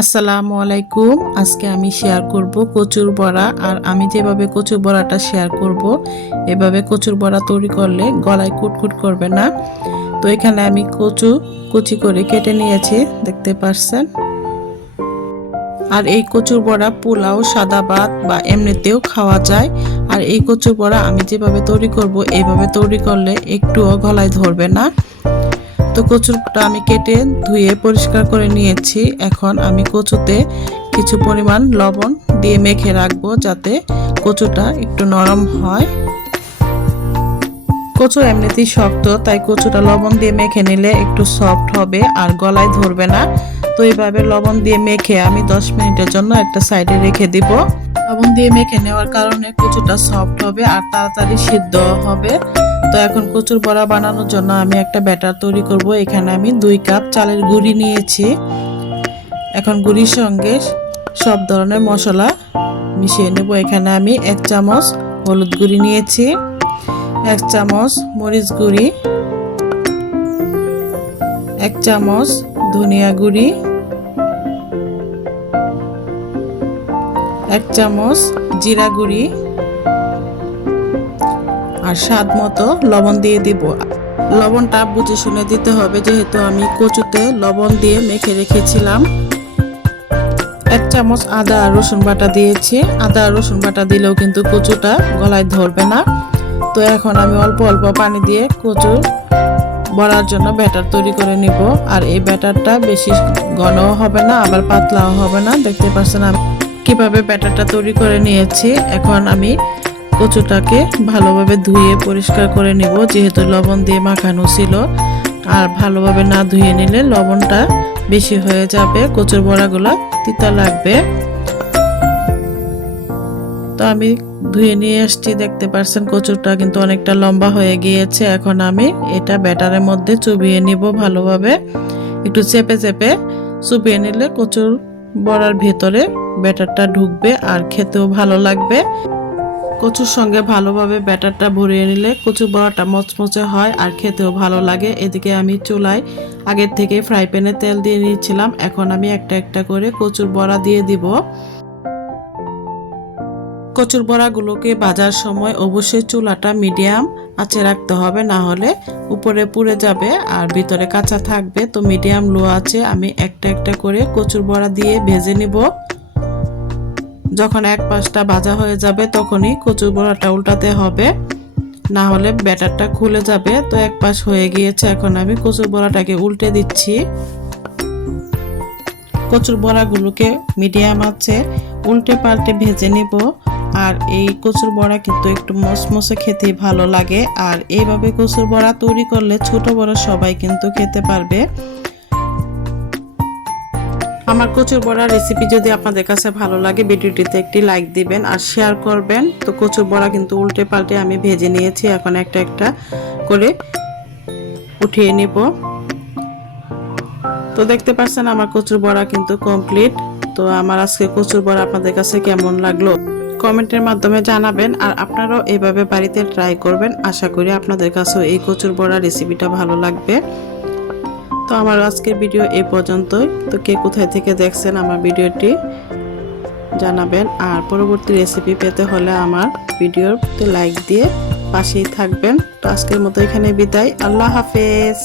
আসসালামু আলাইকুম। আজকে আমি শেয়ার করব কচুর বড়া। আর আমি যেভাবে কচুর বড়াটা শেয়ার করব, এভাবে কচুর বড়া তৈরি করলে গলায় কুটকুট করবে না। তো এখানে আমি কচু কুচি করে কেটে নিয়েছি, দেখতে পাচ্ছেন। আর এই কচুর বড়া পোলাও, সাদা ভাত বা এমনিতেও খাওয়া যায়। আর এই কচুর বড়া আমি যেভাবে তৈরি করব, এইভাবে তৈরি করলে একটুও গলায় ধরবে না। তো কচুটা আমি কেটে ধুয়ে পরিষ্কার করে নিয়েছি। এখন আমি কচুতে কিছু পরিমাণ লবণ দিয়ে মেখে রাখবো, যাতে কচুটা একটু নরম হয়। কচু এমনিতেই শক্ত, তাই কচুটা লবণ দিয়ে মেখে নিলে একটু সফট হবে আর গলায় ধরবে না। তো এইভাবে লবণ দিয়ে মেখে আমি 10 মিনিটের জন্য একটা সাইডে রেখে দিব। লবণ দিয়ে মেখে নেওয়ার কারণে কচুটা সফট হবে আর তাড়াতাড়ি সিদ্ধ হবে। তো এখন কচুর বড়া বানানোর জন্য আমি একটা ব্যাটার তৈরি করব। এখানে আমি 2 কাপ চালের গুঁড়ি নিয়েছি। এখন গুঁড়ির সঙ্গে সব ধরনের মশলা মিশিয়ে নেব। এখানে আমি 1 চামচ হলুদ গুঁড়ি নিয়েছি, 1 চামচ মরিচ গুঁড়ি, 1 চামচ ধনিয়া গুঁড়ি, 1 চামচ জিরা গুঁড়ি আর স্বাদ মতো লবণ দিয়ে দিব। লবণটা বুঝে শুনে দিতে হবে, যেহেতু আমি কচুতে লবণ দিয়ে মেখে রেখেছিলাম। 1 চামচ আদা আর রসুন বাটা দিয়েছি। আদা আর রসুন বাটা দিলেও কিন্তু কচুটা গলায় ধরবে না। তো এখন আমি অল্প অল্প পানি দিয়ে কচুর বড়ার জন্য ব্যাটার তৈরি করে নিব। আর এই ব্যাটারটা বেশি ঘনও হবে না, আবার পাতলাও হবে না। দেখতে পাচ্ছেন আমি কিভাবে ব্যাটারটা তৈরি করে নিয়েছি। এখন আমি কচুটাকে ভালোভাবে ধুয়ে পরিষ্কার করে নিব, যেহেতু লবণ দিয়ে মাখানো ছিল। আর ভালোভাবে না ধুয়ে নিলে লবণটা বেশি হয়ে যাবে, কচুর বড়াগুলো তিতা লাগবে। তো আমি ধুয়ে নিয়ে আসছি, দেখতে পাচ্ছেন কচুটা কিন্তু অনেকটা লম্বা হয়ে গিয়েছে। এখন আমি এটা ব্যাটারের মধ্যে চুবিয়ে নিব ভালোভাবে। একটু চেপে চেপে চুবিয়ে নিলে কচুর বড়ার ভেতরে ব্যাটারটা ঢুকবে আর খেতেও ভালো লাগবে। কচুর সঙ্গে ভালোভাবে ব্যাটারটা ভরিয়ে নিলে কচুর বড়াটা মচমচে হয় আর খেতেও ভালো লাগে। এদিকে আমি চুলায় আগের থেকে ফ্রাই প্যানে তেল দিয়ে নিয়েছিলাম। এখন আমি একটা একটা করে কচুর বড়া দিয়ে দিব। কচুর বড়াগুলোকে ভাজার সময় অবশ্যই চুলাটা মিডিয়াম আঁচে রাখতে হবে, না হলে উপরে পুড়ে যাবে আর ভিতরে কাঁচা থাকবে। তো মিডিয়াম লো আঁচে আমি একটা একটা করে কচুর বড়া দিয়ে ভেজে নিব। যখন এক পাশটা ভাজা হয়ে যাবে তখনই কচুর বড়াটা উল্টাতে হবে, না হলে ব্যাটারটা খুলে যাবে। তো এক পাশ হয়ে গিয়েছে, এখন আমি কচুর বড়াটাকে উল্টে দিচ্ছি। কচুর বড়াগুলোকে মিডিয়াম আঁচে উল্টে পাল্টে ভেজে নিব। আর এই কচুর বড়া কিন্তু একটু মসমসে খেতে ভালো লাগে। আর এইভাবে কচুর বড়া তৈরি করলে ছোট বড় সবাই কিন্তু খেতে পারবে। আমার কচুর বড়া রেসিপি যদি আপনাদের কাছে ভালো লাগে, ভিডিওটিতে একটি লাইক দিবেন আর শেয়ার করবেন। তো কচুর বড়া কিন্তু উল্টে পাল্টে আমি ভেজে নিয়েছি। এখন একটা একটা করে উঠিয়ে নিব। তো দেখতে পাচ্ছেন আমার কচুর বড়া কিন্তু কমপ্লিট। তো আমার আজকে কচুর বড়া আপনাদের কাছে কেমন লাগলো কমেন্টের মাধ্যমে জানাবেন। আর আপনারাও এইভাবে বাড়িতে ট্রাই করবেন। আশা করি আপনাদের কাছেও এই কচুর বড়া রেসিপিটা ভালো লাগবে। তো আমার আজকের ভিডিও এই পর্যন্তই। তো কে কোথায় থেকে দেখছেন আমার ভিডিওটি জানাবেন। আর পরবর্তী রেসিপি পেতে হলে আমার ভিডিওতে লাইক দিয়ে পাশেই থাকবেন। তো আজকের মতো এখানে বিদায়। আল্লাহ হাফেজ।